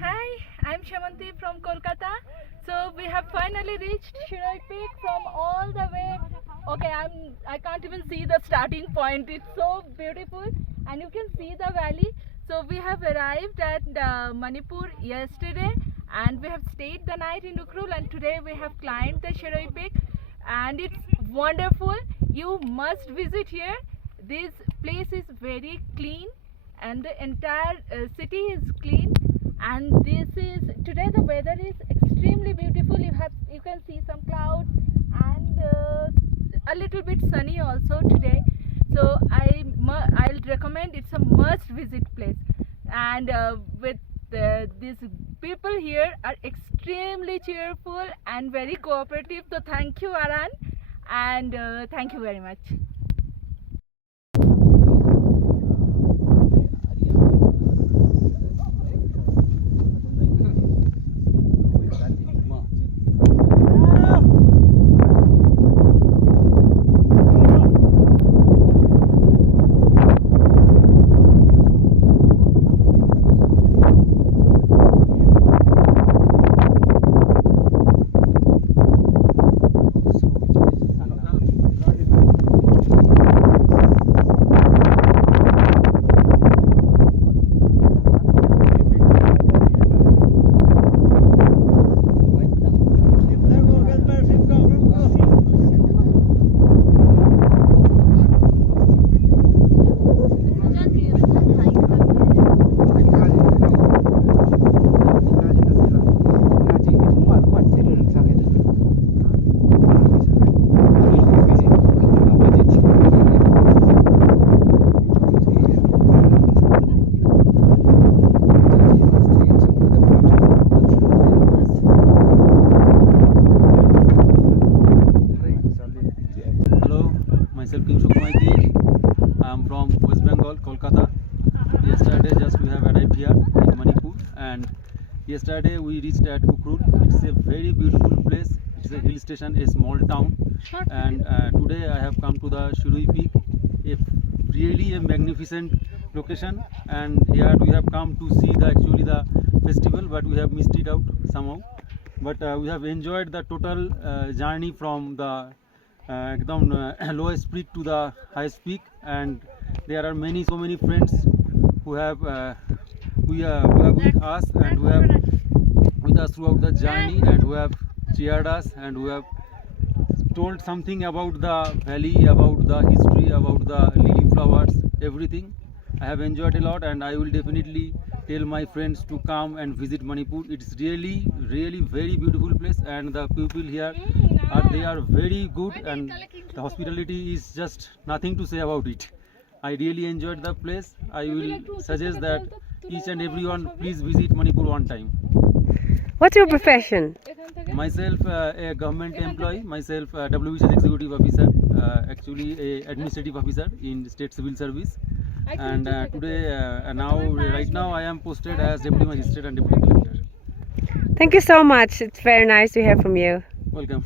Hi, I'm Shamanti from Kolkata. So we have finally reached Shiroi Peak from all the way. Okay, I can't even see the starting point. It's so beautiful, and you can see the valley. So we have arrived at Manipur yesterday, and we have stayed the night in Ukhrul, and today we have climbed the Shiroi Peak, and it's wonderful. You must visit here. This place is very clean, and the entire city is clean, and today the weather is extremely beautiful. You can see some clouds and a little bit sunny also today. So I'll recommend, it's a must visit place, and with these people here are extremely cheerful and very cooperative. So thank you, Aran, and thank you very much. I'm from West Bengal, Kolkata. Yesterday just we have arrived here in Manipur, and yesterday we reached at Ukhrul. It's a very beautiful place. It's a hill station, a small town, and today I have come to the Shiroi Peak, really a magnificent location, and here we have come to see the festival, but we have missed it out somehow. But we have enjoyed the total journey from the lowest peak to the highest peak, and there are so many friends who have who are with us and who have with us throughout the journey, and who have cheered us, and who have told something about the valley, about the history, about the lily flowers, everything. I have enjoyed a lot, and I will definitely tell my friends to come and visit Manipur. It's really very beautiful place, and the people here are very good, and the hospitality is just nothing to say about it. I really enjoyed the place. I will suggest that each and everyone please visit Manipur one time. What's your profession? Myself a government employee, myself WBCS executive officer, actually a administrative officer in state civil service, and today right now I am posted as deputy magistrate and deputy collector. Thank you so much. It's very nice to hear from you. Welcome.